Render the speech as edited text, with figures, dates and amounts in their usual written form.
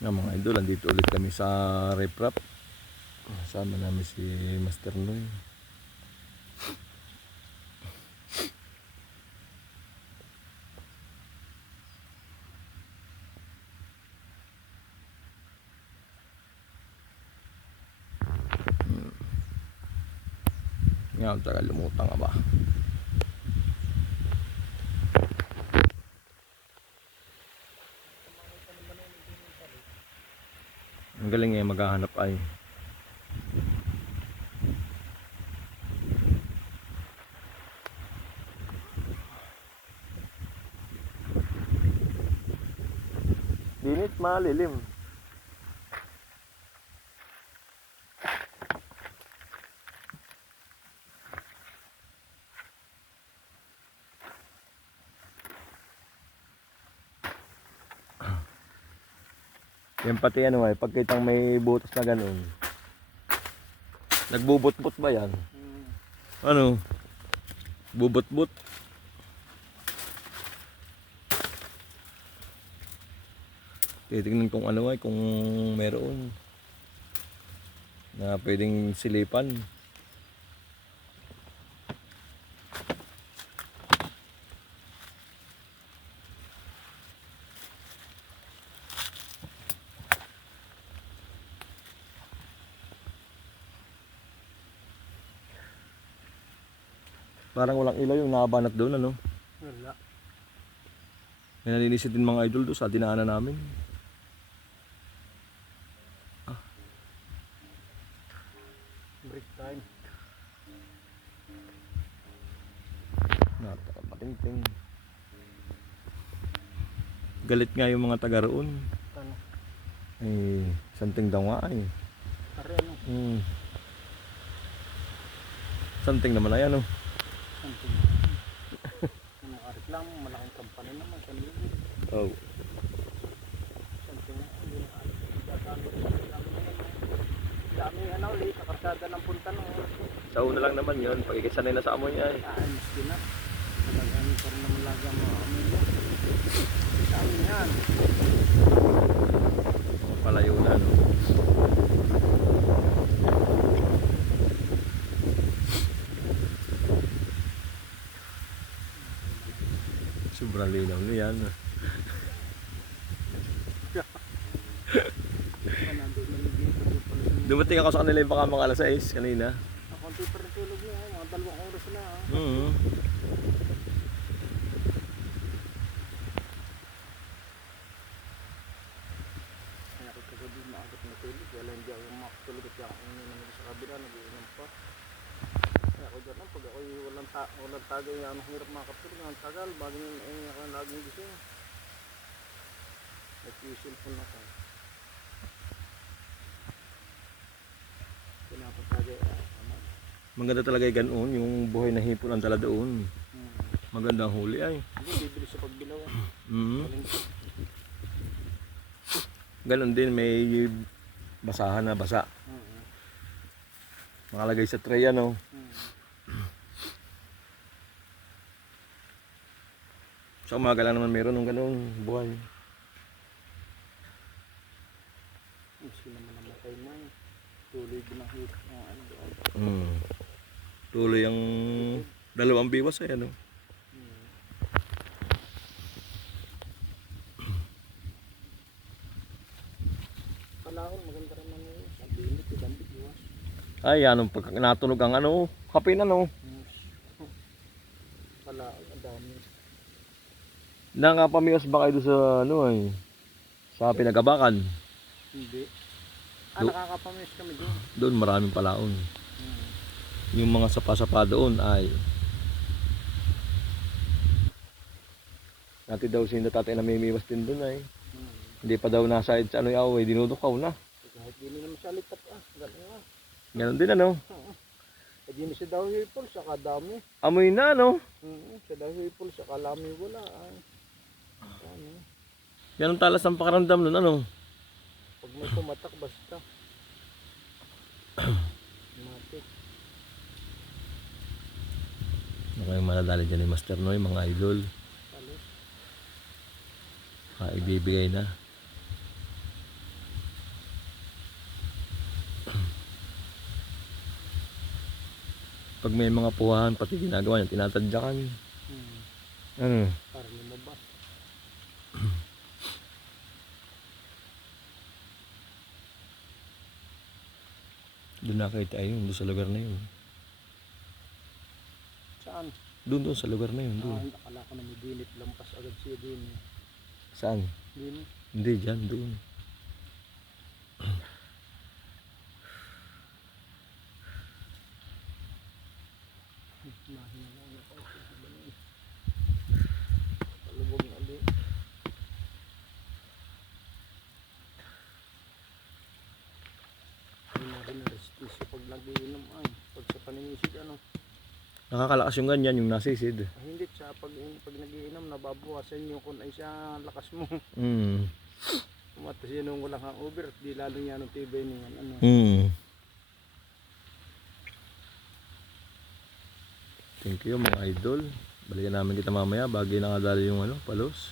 Nga mga idol, andito ulit kami sa Reprap. Kasama namin si Master Noy. Nga, tagal lumutang ka ba? Ang galing eh, maghahanap ay. Dinit, malilim. Yan pati ano ay, pagkitang may butas na ganun. Nagbubot-bot ba yan? Ano? Bubot-bot? Titignan kung ano ay, kung meron na pwedeng silipan. Parang walang ilaw yung nakabanat doon, ano? Wala. May nalinisit din mga idol doon sa dinaanan namin. Break time. Napakapatingting. Galit nga yung mga taga roon. Ano? Eh, something daw nga ay. Pare ano? Something naman ay ano. Something. Nakareklamo, malaking kampanya naman sa libo. Oh. Something na, hindi dami ano ulit, sa karsada ng punta ng Sa una lang naman yun, pagkikisanay na sa amoy niya eh. ayos din na. Talagang pa rin naman lagi ang mga amoy mo. Dami yan. Palayo na no. Sobrang linaw na yan. Dumating ako sa kanila yung baka mga alas 6 kanina. Konti pa rin tulog niya, mga 2 oras na. Nakita ko din maagat na tulog, wala hindi ako makatulog at ako naman sa kabila, nag-iinom pa. Kaya ako dyan, pag ako walang tagay, ang hirap makatulog, ang tagal, bago nyo ako laging gising. Nag-cellphone ako. Pinapatagay, aman. Maganda talaga yung ganoon, yung buhay na hipon ang tala doon. Magandang huli ay. Hindi, bibili sa pagbilaw. Ganon din, may basahan na basa. Makalagay sa tray ano. Sa umaga lang naman meron ng ganong buhay. Sila man namatay na eh. Tuloy binahit ng ano doon. Tuloy ang dalawang biwas ay ano. Panahon, maganda rin naman yun. Sabi init, ibang biwas. Ay, anong pag natunog ang ano, kapin ano. Panahon, ang dami. Nakapamiwas ba kayo doon sa ano ay? Sa Pinagabakan? Hindi. Do- Nakakapamiss kami doon. Doon maraming palaon. Yung mga sapa-sapa doon ay dati daw si tatay na mimiwas din doon ay. Hindi pa daw nasa sa ano yaw ay dinudukaw na. Kahit di naman siya lipat gano'n nga. Ganon din ano. Kahit di na siya daw hipol, saka dami. Amoy na ano. Siya daw hipol, saka lami wala. Ano? Ganon talas ang pakaramdam nun ano. Pag may tumatak, basta. Matik. Ano kayong maladali dyan ni Master Noy, mga idol. Talos. Ibibigay na. Pag may mga puwahan, pati ginagawa niya, tinatadyakan. Ano? Para lumabas. Doon nakita ayun, doon sa lugar na yun. Saan? Doon sa lugar na yun, doon. Nakala ko na may dinit. Lampas agad siya din. Saan? Din. Hindi, dyan, doon. Mahina lang ako. Palubog na ulit. Hindi na rin restisyo pag nag-iinom ay. Pag sa paninisig ano. Nakakalakas yung ganyan, yung nasisid. Hindi siya pag nag-iinom nababawasan yung kung ay siya lakas mo. Mm. Matas yun nung walang hangover at di lalo niya nung tibay niya. Ano. Mm. Thank you mga idol. Balikan namin kita mamaya. Bagay nakadali yung palos.